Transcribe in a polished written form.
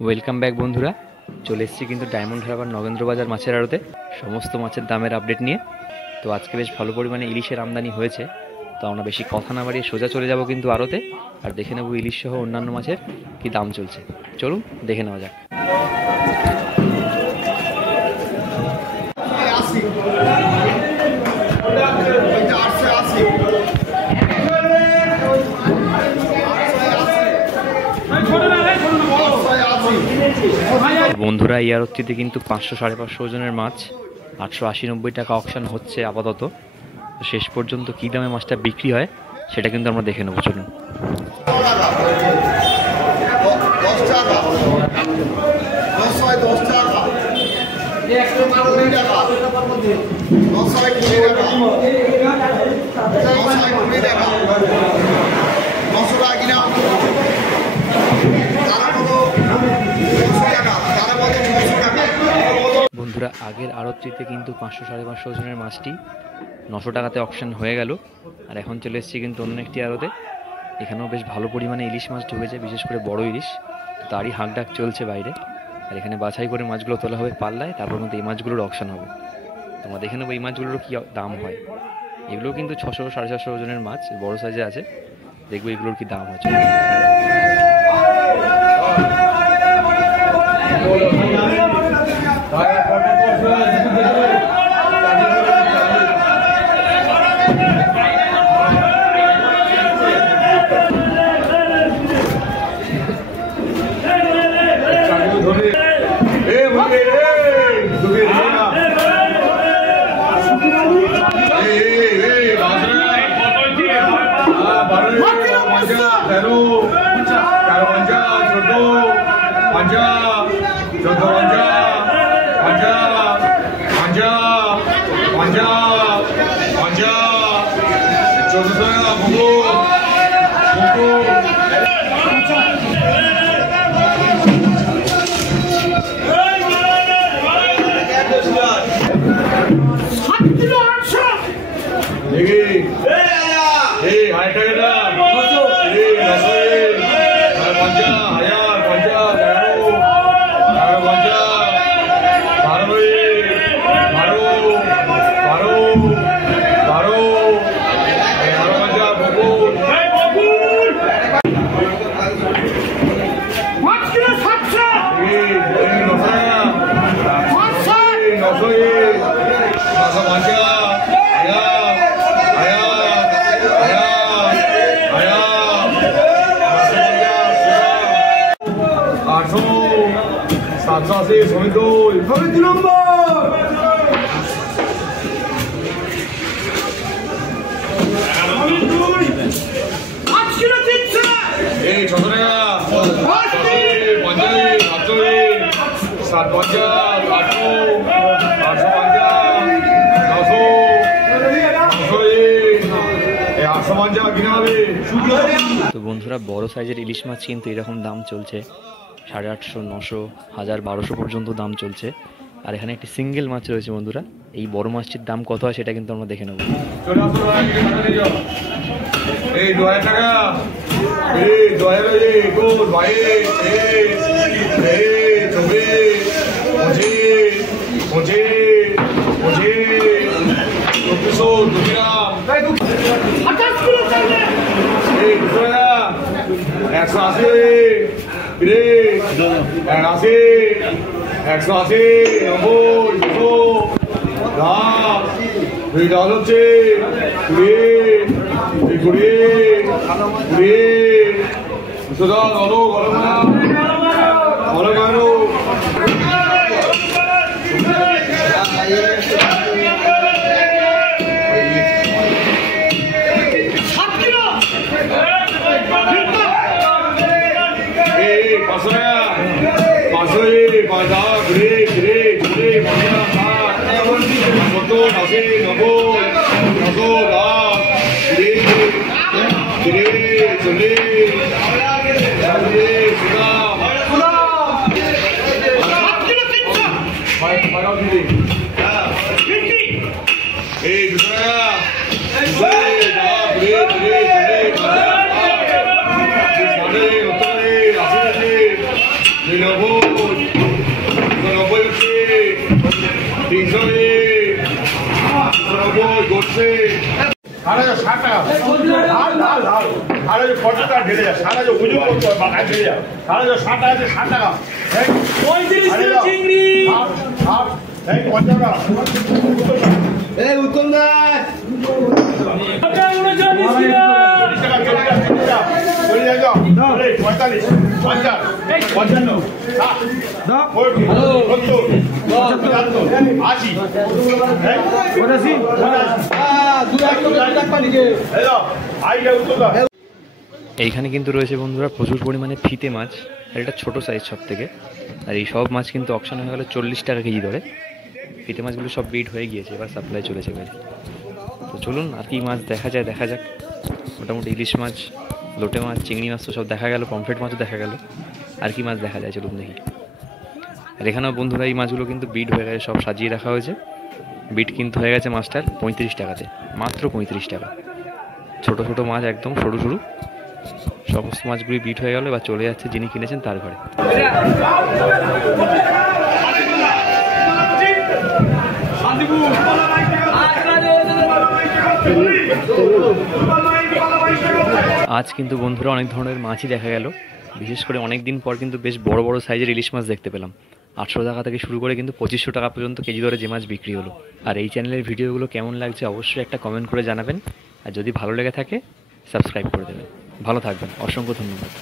Welcome back বন্ধুরা, চলে এসেছি কিন্তু ডায়মন্ড হারবার নগেন্দ্র বাজার মাছের আড়তে সমস্ত মাছের দামের আপডেট নিয়ে। তো আজকে বেশ ভালো পরিমাণে ইলিশের আমদানি হয়েছে, তো আমরা বেশি কথা না বাড়িয়ে সোজা চলে যাব কিন্তু আড়তে, আর দেখে নেব ইলিশ সহ অন্যান্য মাছের কি দাম চলছে। চলুন দেখে নেওয়া যাক। বন্ধুরা, এই আড়তটিতে কিন্তু 500-550 ওজনের মাছ 880-90 টাকা অকশন হচ্ছে আপাতত। শেষ পর্যন্ত কী দামে মাছটা বিক্রি হয় সেটা কিন্তু আমরা দেখে নেব। চলুন। বন্ধুরা, আগের আড়তটিতে কিন্তু 500-550 ওজনের মাছটি 900 টাকাতে অকশন হয়ে গেল, আর এখন চলে এসেছি কিন্তু অন্য একটি আড়তে। এখানেও বেশ ভালো পরিমাণে ইলিশ মাছ ঢুকেছে, বিশেষ করে বড় ইলিশ। তারই হাঁকডাক চলছে বাইরে, আর এখানে বাছাই করে মাছগুলো তোলা হবে পাল্লায়, তারপর মধ্যে এই মাছগুলোর অকশন হবে। তোমরা দেখে নেবো এই মাছগুলোরও কী দাম হয়। এগুলো কিন্তু 600-650 ওজনের মাছ, বড় সাইজে আছে। দেখবো এগুলোর কি দাম হচ্ছে। তো বন্ধুরা, বড় সাইজের ইলিশ মাছ কিন্তু এরকম দাম চলছে 850, 900, 1000, 1200 পর্যন্ত দাম চলছে। আর এখানে একটি সিঙ্গেল মাছ রয়েছে বন্ধুরা। এই বড় মাছটির দাম কত হয় সেটা কিন্তু আমরা দেখে নেব। Lenovo এইখানে কিন্তু রয়েছে বন্ধুরা প্রচুর পরিমাণে ফিতে মাছ, আর এটা ছোটো সাইজ সব থেকে। আর এই সব মাছ কিন্তু অকশন হয়ে গেলো 40 টাকা কেজি ধরে। ফিতে মাছগুলো সব বিট হয়ে গিয়েছে, এবার সাপ্লাই চলেছে এবারে। তো চলুন আর কি মাছ দেখা যাক। মোটামুটি ইলিশ মাছ, লোটে মাছ, চিংড়ি মাছ তো সব দেখা গেল, পমফ্রেট মাছও দেখা গেল। আর কি মাছ দেখা যায় চলুন দেখি। আর এখানেও বন্ধুরা এই মাছগুলো কিন্তু বিট হয়ে গেছে, সব সাজিয়ে রাখা হয়েছে। বিট কিন্তু হয়ে গেছে মাছটার 35 টাকাতে, মাত্র 35 টাকা। ছোটো ছোটো মাছ একদম সরু সরু, সমস্ত মাছগুলি বিট হয়ে গেল। এবার চলে যাচ্ছে যিনি কিনেছেন তার ঘরে। আজ কিন্তু বন্ধুরা অনেক ধরনের মাছই দেখা গেল। বিশেষ করে অনেক দিন পর কিন্তু বেশ বড় বড় সাইজের ইলিশ মাছ দেখতে পেলাম। 800 টাকা থেকে শুরু করে কিন্তু 2500 টাকা পর্যন্ত কেজি দরে যে মাছ বিক্রি হলো। আর এই চ্যানেলের ভিডিওগুলো কেমন লাগছে অবশ্যই একটা কমেন্ট করে জানাবেন। আর যদি ভালো লেগে থাকে সাবস্ক্রাইব করে দেবেন। ভালো থাকবেন, অসংখ্য ধন্যবাদ।